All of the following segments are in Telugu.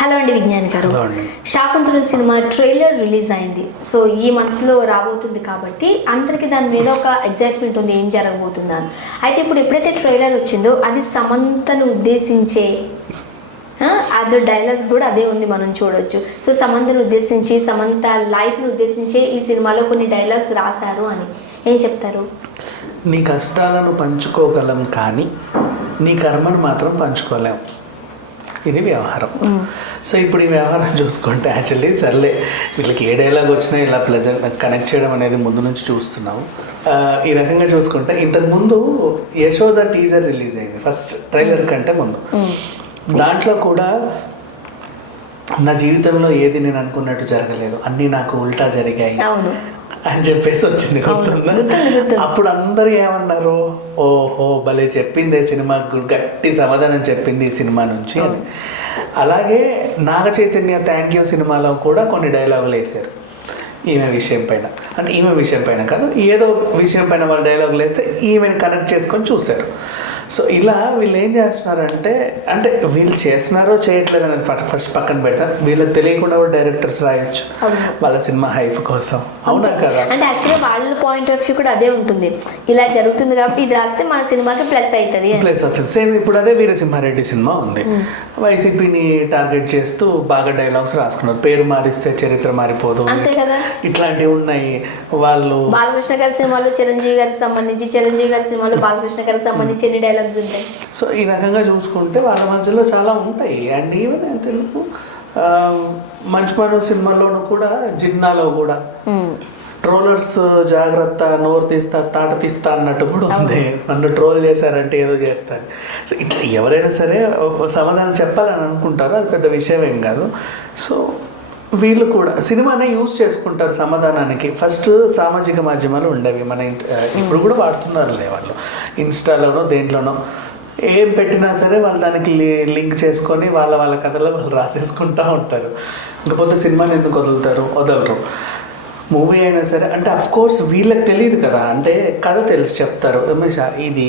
హలో అండి విజ్ఞాన్ గారు. శాకుంతలం సినిమా ట్రైలర్ రిలీజ్ అయింది. సో ఈ మంత్లో రాబోతుంది కాబట్టి అందరికీ దాని మీద ఒక ఎగ్జైట్మెంట్ ఉంది, ఏం జరగబోతుందా అని. అయితే ఇప్పుడు ఎప్పుడైతే ట్రైలర్ వచ్చిందో అది సమంతను ఉద్దేశించే అదే డైలాగ్స్ కూడా అదే ఉంది, మనం చూడొచ్చు. సో సమంతను ఉద్దేశించి, సమంత లైఫ్ను ఉద్దేశించే ఈ సినిమాలో కొన్ని డైలాగ్స్ రాశారు అని ఏం చెప్తారు? నీ కష్టాలను పంచుకోగలం కానీ నీ కర్మను మాత్రం పంచుకోలేం. ఇది వ్యవహారం. సో ఇప్పుడు ఈ వ్యవహారం చూసుకుంటే యాక్చువల్లీ సర్లే వీళ్ళకి ఏ డైలాగ్ వచ్చినా ఇలా ప్లెజెంట్ కనెక్ట్ చేయడం అనేది ముందు నుంచి చూస్తున్నాము. ఈ రకంగా చూసుకుంటే ఇంతకుముందు యశోద టీజర్ రిలీజ్ అయింది ఫస్ట్ ట్రైలర్ కంటే ముందు. దాంట్లో కూడా నా జీవితంలో ఏది నేను అనుకున్నట్టు జరగలేదు, అన్నీ నాకు ఉల్టా జరిగాయి అని చెప్పేసి వచ్చింది, గుర్తుందా? అప్పుడు అందరూ ఏమన్నారు, ఓహో భలే చెప్పింది సినిమా, గట్టి సమాధానం చెప్పింది ఈ సినిమా నుంచి అని. అలాగే నాగ చైతన్య థ్యాంక్ యూ సినిమాలో కూడా కొన్ని డైలాగులు వేశారు ఈమె విషయం పైన. అంటే ఈమె విషయం పైన కాదు, ఏదో విషయం పైన వాళ్ళు డైలాగులు వేస్తే ఈమెను కనెక్ట్ చేసుకొని చూశారు. సో ఇలా వీళ్ళు ఏం చేస్తున్నారంటే, అంటే వీళ్ళు చేస్తున్నారో చేయట్లేదు అనేది ఫస్ట్ పక్కన పెడతారు. వీళ్ళకి తెలియకుండా కూడా డైరెక్టర్స్ రాయొచ్చు వాళ్ళ సినిమా హైప్ కోసం, అవునా కదా? అంటే యాక్చువల్గా వాళ్ళ పాయింట్ ఆఫ్ వ్యూ కూడా అదే ఉంటుంది, ఇలా జరుగుతుంది కాబట్టి ఇది రాస్తే మన సినిమాకి ప్లస్ అవుతుంది. సేమ్ ఇప్పుడు అదే వీరసింహారెడ్డి సినిమా ఉంది, వైసీపీని టార్గెట్ చేస్తూ బాగా డైలాగ్స్ రాసుకున్నారు. పేరు మారిస్తే చరిత్ర మారిపోదు, అంతే కదా, ఇట్లాంటివి ఉన్నాయి. వాళ్ళు బాలకృష్ణ గారి సినిమాలో చిరంజీవి గారికి సంబంధించి, చిరంజీవి గారి సినిమాలో బాలకృష్ణ గారికి సంబంధించి ఎన్ని డైలాగ్స్ ఉంటాయి. సో ఈ రకంగా చూసుకుంటే వాళ్ళ మధ్యలో చాలా ఉంటాయి. అండ్ ఈవెన్ తెలుగు మంచి మనం సినిమాలోనూ కూడా, జిన్నాలో కూడా ట్రోలర్స్ జాగ్రత్త, నోరు తీస్తా తాట తీస్తా అన్నట్టు కూడా ఉంది. నన్ను ట్రోల్ చేశారంటే ఏదో చేస్తారు. సో ఇట్లా ఎవరైనా సరే సమాధానం చెప్పాలని అనుకుంటారు, అది పెద్ద విషయం ఏం కాదు. సో వీళ్ళు కూడా సినిమానే యూజ్ చేసుకుంటారు సమాధానానికి. ఫస్ట్ సామాజిక మాధ్యమాలు ఉండేవి, మన ఇప్పుడు కూడా వాడుతున్నారులే వాళ్ళు, ఇన్స్టాలోనో దేంట్లోనో ఏం పెట్టినా సరే వాళ్ళు దానికి లింక్ చేసుకొని వాళ్ళ కథలో వాళ్ళు రాసేసుకుంటూ ఉంటారు. ఇంకపోతే సినిమాని ఎందుకు వదలరు. మూవీ అయినా సరే అంటే అఫ్కోర్స్ వీళ్ళకి తెలియదు కదా, అంటే కథ తెలిసి చెప్తారు, ఇది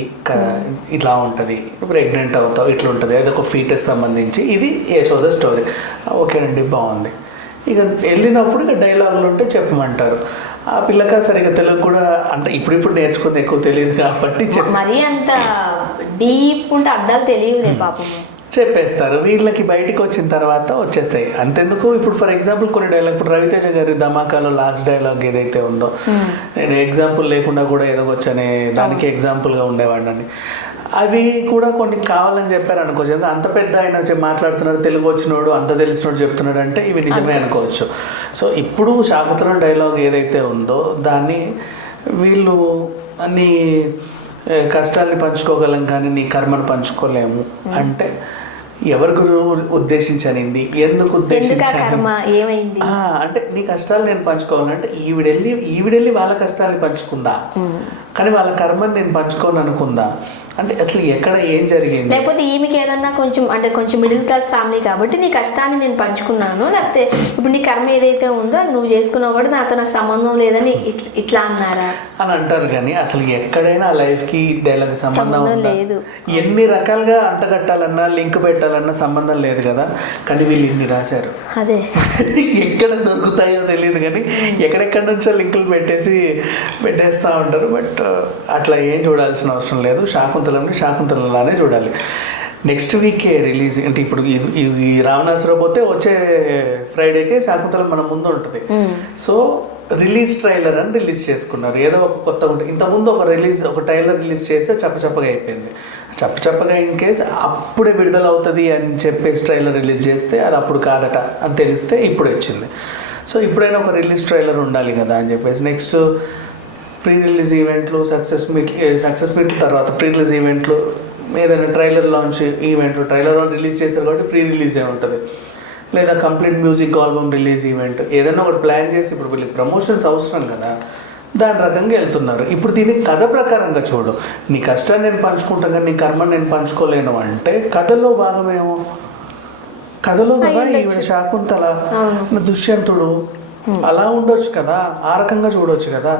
ఇట్లా ఉంటుంది, ప్రెగ్నెంట్ అవుతావు, ఇట్లా ఉంటుంది, ఏదో ఒక ఫీటస్ సంబంధించి, ఇది యశోద స్టోరీ, ఓకేనండి బాగుంది. ఇక వెళ్ళినప్పుడు ఇక డైలాగులు ఉంటే చెప్పమంటారు. ఆ పిల్లక సరిగ్గా తెలుగు కూడా అంటే ఇప్పుడు నేర్చుకుంది ఎక్కువ తెలియదు కాబట్టి మరీ అంత డీప్ ఉంటే అర్థాలు తెలియదు పాపం, చెప్పేస్తారు. వీళ్ళకి బయటికి వచ్చిన తర్వాత వచ్చేస్తాయి. అంతెందుకు ఇప్పుడు ఫర్ ఎగ్జాంపుల్ కొన్ని డైలాగ్, ఇప్పుడు రవితేజ గారి ధమాకాలో లాస్ట్ డైలాగ్ ఏదైతే ఉందో, నేను ఎగ్జాంపుల్ లేకుండా కూడా ఏదో వచ్చనే దానికి ఎగ్జాంపుల్గా ఉండేవాడిని. అవి కూడా కొన్ని కావాలని చెప్పారు అనుకోవచ్చు. అంత పెద్ద ఆయన మాట్లాడుతున్నాడు, తెలుగు వచ్చినోడు, అంత తెలిసినోడు చెప్తున్నాడు అంటే ఇవి నిజమే అనుకోవచ్చు. సో ఇప్పుడు శాకుంతలం డైలాగ్ ఏదైతే ఉందో దాన్ని వీళ్ళు అన్ని కష్టాన్ని పంచుకోగలం కానీ నీ కర్మను పంచుకోలేము అంటే ఎవరికి ఉద్దేశించనింది, ఎందుకు ఉద్దేశించాను అంటే నీ కష్టాలు నేను పంచుకోవాలంటే ఈవిడెళ్ళి వాళ్ళ కష్టాన్ని పంచుకుందా, కానీ వాళ్ళ కర్మని నేను పంచుకోను అనుకుందా అంటే అసలు ఎక్కడ ఏం జరిగింది? లేకపోతే ఈమెకి ఏదన్నా కొంచెం మిడిల్ క్లాస్ ఫ్యామిలీ కాబట్టి నీ కష్టాన్ని నేను పంచుకున్నాను, లేకపోతే ఇప్పుడు నీ కర్మ ఏదైతే ఉందో అది నువ్వు చేసుకున్నావు కూడా నాతో నాకు సంబంధం లేదని ఇట్లా అన్నారా అని అంటారు. కానీ అసలు ఎక్కడైనా లైఫ్కి డైలాగ్ సంబంధం లేదు. ఎన్ని రకాలుగా అంటగట్టాలన్నా లింక్ పెట్టాలన్నా సంబంధం లేదు కదా, కానీ వీళ్ళు ఇన్ని రాశారు. అదే ఎక్కడ దొరుకుతాయో తెలియదు కానీ ఎక్కడెక్కడి నుంచో లింకులు పెట్టేస్తూ ఉంటారు. బట్ అట్లా ఏం చూడాల్సిన అవసరం లేదు. శాకుంతలంలానే చూడాలి. నెక్స్ట్ వీకే రిలీజ్ అంటే ఇప్పుడు ఇది రావణాసురం పోతే వచ్చే ఫ్రైడేకే శాకుంతలం మన ముందు ఉంటుంది. సో రిలీజ్ ట్రైలర్ అని రిలీజ్ చేసుకున్నారు, ఏదో ఒక కొత్త ఉంటుంది. ఇంతకుముందు ఒక ట్రైలర్ రిలీజ్ చేస్తే చప్పగా అయిపోయింది. చప్పగా ఇన్ కేసు అప్పుడే విడుదల అవుతుంది అని చెప్పేసి ట్రైలర్ రిలీజ్ చేస్తే అది అప్పుడు కాదట అని తెలిస్తే ఇప్పుడు వచ్చింది. సో ఇప్పుడైనా ఒక రిలీజ్ ట్రైలర్ ఉండాలి కదా అని చెప్పేసి నెక్స్ట్ ప్రీ రిలీజ్ ఈవెంట్లు, సక్సెస్ మీట్ తర్వాత ప్రీ రిలీజ్ ఈవెంట్లు, ఏదైనా trailer launch event, trailer release చేస్తారు కాబట్టి ప్రీ రిలీజ్ ఉంటుంది, లేదా complete music album release event, ఏదైనా ఒకటి ప్లాన్ చేసి ఇప్పుడు వీళ్ళకి ప్రమోషన్స్ అవసరం కదా, దాని రకంగా వెళ్తున్నారు. ఇప్పుడు దీన్ని కథ ప్రకారంగా చూడు, నీ కష్టాన్ని నేను పంచుకుంటాను కానీ నీ కర్మని నేను పంచుకోలేను అంటే కథలో భాగమేమో, కథలో కదా ఈవిడ శాకుంతల, దుష్యంతుడు అలా ఉండొచ్చు కదా, ఆ రకంగా చూడవచ్చు కదా.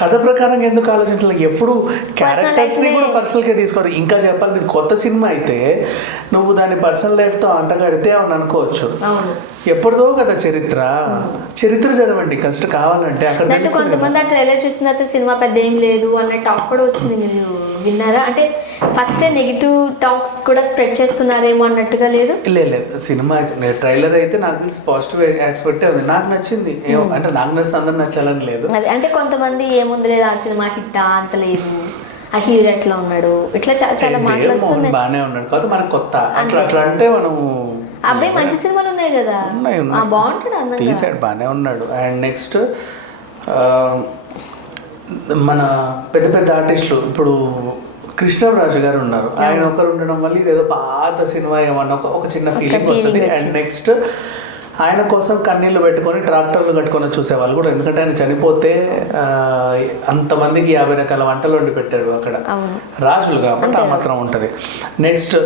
కథ ప్రకారంగా ఎందుకు ఆలోచించాలి? ఎప్పుడు క్యారెక్టర్స్ని life-నే- కూడా పర్సనల్గా తీసుకోవాలి. ఇంకా చెప్పాలి, ఇది కొత్త సినిమా అయితే నువ్వు దాన్ని పర్సనల్ లైఫ్తో అంటగడితే అవును అనుకోవచ్చు. అవును. ఎప్పుడుదో కదా చరిత్ర చదవండి ఫస్ట్ కావాలంటే అక్కడ అంటే తెలుస్తుంది కదా. కొంతమంది ఆ ట్రైలర్ చూసిన తర్వాత సినిమా పెద్ద ఏం లేదు అన్న టాక్ కూడా వచ్చింది, మీరు విన్నారా? అంటే ఫస్ట్ నెగిటివ్ టాక్స్ కూడా స్ప్రెడ్ చేస్తున్నారేమో అన్నట్టుగా లేదు. లేదు సినిమా అయితే ట్రైలర్ అయితే నాకు తెలిసి పాజిటివ్ ఎక్స్పెక్టే ఉంది. నాకు నచ్చింది. అంటే నాకు నచ్చితే అందరు నచ్చాలని లేదు. అది అంటే కొంతమంది ఏముంది లేదు ఆ సినిమా హిట్ అంత లేదు, ఆ హీరో ఎట్లా ఉన్నాడు, ఇట్లా చాలా మాటలు వస్తున్నాయి. బాగానే ఉన్నాడు కాదు మనకు కొత్త అట్లా అట్లా అంటే మనం అబ్బాయి మంచి సినిమాలు ఉన్నాయి కదా, ఉన్నాయి బాగుంటాడు అందంగా తీసాడు, బాగానే ఉన్నాడు. అండ్ నెక్స్ట్ మన పెద్ద పెద్ద ఆర్టిస్టులు ఇప్పుడు కృష్ణరాజు గారు ఉన్నారు. ఆయన ఒకరు ఉండడం వల్ల ఇదేదో పాత సినిమా ఏమన్నా ఒక చిన్న ఫీలింగ్ వస్తుంది. అండ్ నెక్స్ట్ ఆయన కోసం కన్నీళ్ళు పెట్టుకొని ట్రాక్టర్లు కట్టుకొని చూసేవాళ్ళు కూడా. ఎందుకంటే ఆయన చనిపోతే అంతమందికి 50 రకాల వంటలు వండి పెట్టాడు అక్కడ రాజులు కాబట్టి ఆ మాత్రం ఉంటుంది. నెక్స్ట్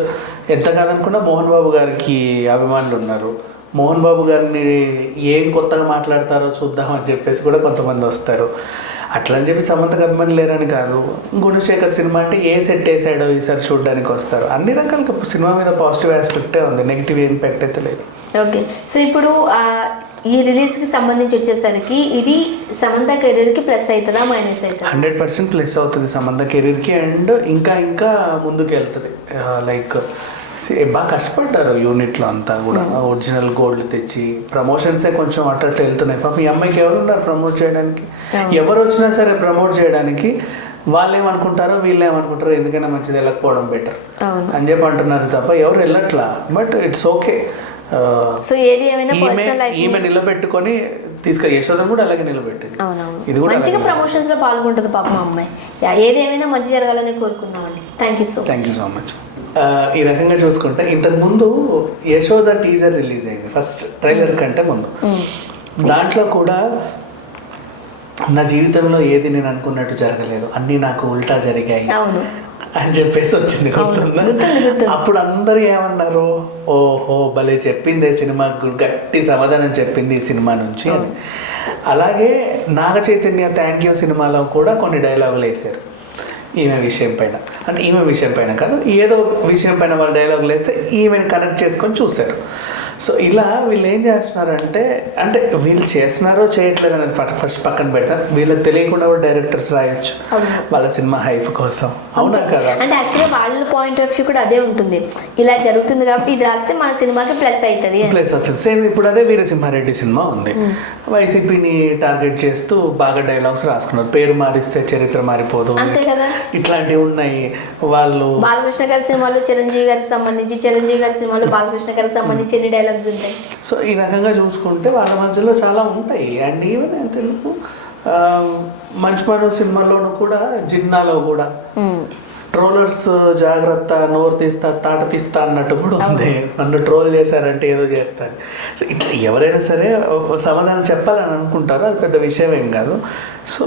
ఎంత కాదనుకున్నా మోహన్ బాబు గారికి అభిమానులు ఉన్నారు. మోహన్ బాబు గారిని ఏం కొత్తగా మాట్లాడతారో చూద్దామని చెప్పేసి కూడా కొంతమంది వస్తారు. అట్లా అని చెప్పి సమంతకు అభిమానులు లేరని కాదు. గుణశేఖర్ సినిమా అంటే ఏ సెట్ వేసాడో ఈసారి చూడడానికి వస్తారు. అన్ని రకాల సినిమా మీద పాజిటివ్ ఆస్పెక్టే ఉంది, నెగిటివ్ ఇంపాక్ట్ అయితే లేదు. ఓకే, సో ఇప్పుడు ఈ రిలీజ్కి సంబంధించి వచ్చేసరికి ఇది సమంత కెరీర్కి ప్లస్ అవుతుందా మైనస్ అవుతుందా? 100% ప్లస్ అవుతుంది సమంత కెరీర్కి. అండ్ ఇంకా ఇంకా ముందుకు వెళ్తుంది. లైక్ బాగా కష్టపడ్డారు యూనిట్లో అంతా కూడా. ఒరిజినల్ గోల్డ్ తెచ్చి ప్రమోషన్సే కొంచెం అట్లా వెళ్తున్నాయి. పాపం ఈ అమ్మాయికి ఎవరు ఉన్నారు ప్రమోట్ చేయడానికి? ఎవరు వచ్చినా సరే ప్రమోట్ చేయడానికి వాళ్ళు ఏమనుకుంటారో వీళ్ళు ఏమనుకుంటారో, ఎందుకైనా మంచిది వెళ్ళకపోవడం బెటర్ అని చెప్పి అంటున్నారు తప్ప ఎవరు వెళ్ళట్లా. But it's okay. సో ఏది ఏమైనా పర్సనల్ లైఫ్ ఈమె నిలబెట్టుకొని యశోదను కూడా అలాగే నిలబెట్టింది. ఇది కూడా మంచిగా ప్రమోషన్స్ లో పాల్గొంటుంది పాపం అమ్మాయి. ఏది ఏమైనా మంచి జరగాలని కోరుకుందామండి. Thank you so much. ఈ రకంగా చూసుకుంటే ఇంతకు ముందు యశోద టీజర్ రిలీజ్ అయింది ఫస్ట్ ట్రైలర్ కంటే ముందు. దాంట్లో కూడా నా జీవితంలో ఏది నేను అనుకున్నట్టు జరగలేదు, అన్నీ నాకు ఉల్టా జరిగాయి అని చెప్పేసి వచ్చింది, గుర్తుందా? అప్పుడు అందరూ ఏమన్నారు, ఓహో భలే చెప్పింది సినిమా, గట్టి సమాధానం చెప్పింది ఈ సినిమా నుంచి అని. అలాగే నాగ చైతన్య థ్యాంక్ యూ సినిమాలో కూడా కొన్ని డైలాగులు వేశారు ఈమె విషయం పైన. అంటే ఈమె విషయం పైన కాదు, ఏదో విషయం పైన వాళ్ళు డైలాగులు వేస్తే ఈమెను కనెక్ట్ చేసుకొని చూశారు. సో ఇలా వీళ్ళు ఏం చేస్తున్నారంటే, అంటే వీళ్ళు చేస్తున్నారో చేయట్లేదు అనేది ఫస్ట్ పక్కన పెడతారు. వీళ్ళకి తెలియకుండా కూడా డైరెక్టర్స్ రాయొచ్చు వాళ్ళ సినిమా హైప్ కోసం, అవునా కదా? అంటే యాక్చువల్గా వాళ్ళ పాయింట్ ఆఫ్ వ్యూ కూడా అదే ఉంటుంది, ఇలా జరుగుతుంది కాబట్టి ఇది రాస్తే మన సినిమాకి ప్లస్ అవుతుంది. సేమ్ ఇప్పుడు అదే వీరసింహారెడ్డి సినిమా ఉంది, వైసీపీని టార్గెట్ చేస్తూ బాగా డైలాగ్స్ రాసుకున్నారు. పేరు మారిస్తే చరిత్ర మారిపోదు, అంతే కదా. ఇట్లాంటివి ఉన్నాయి. వాళ్ళు బాలకృష్ణ గారి సినిమాలో చిరంజీవి గారికి సంబంధించి, చిరంజీవి గారి సినిమాలో బాలకృష్ణ గారికి సంబంధించి ఎన్ని డైలాగ్స్ ఉంటాయి. సో ఈ రకంగా చూసుకుంటే వాళ్ళ మధ్యలో చాలా ఉంటాయి. అండ్ ఈవెన్ తెలుగు మంచి మనో సినిమాలోనూ కూడా, జిన్నాలో కూడా ట్రోలర్స్ జాగ్రత్త నోరు తీస్తా తాట తీస్తా అన్నట్టు కూడా ఉంది. నన్ను ట్రోల్ చేశారంటే ఏదో చేస్తారు. సో ఇట్లా ఎవరైనా సరే సమాధానం చెప్పాలని అనుకుంటారో అది పెద్ద విషయం ఏం కాదు. సో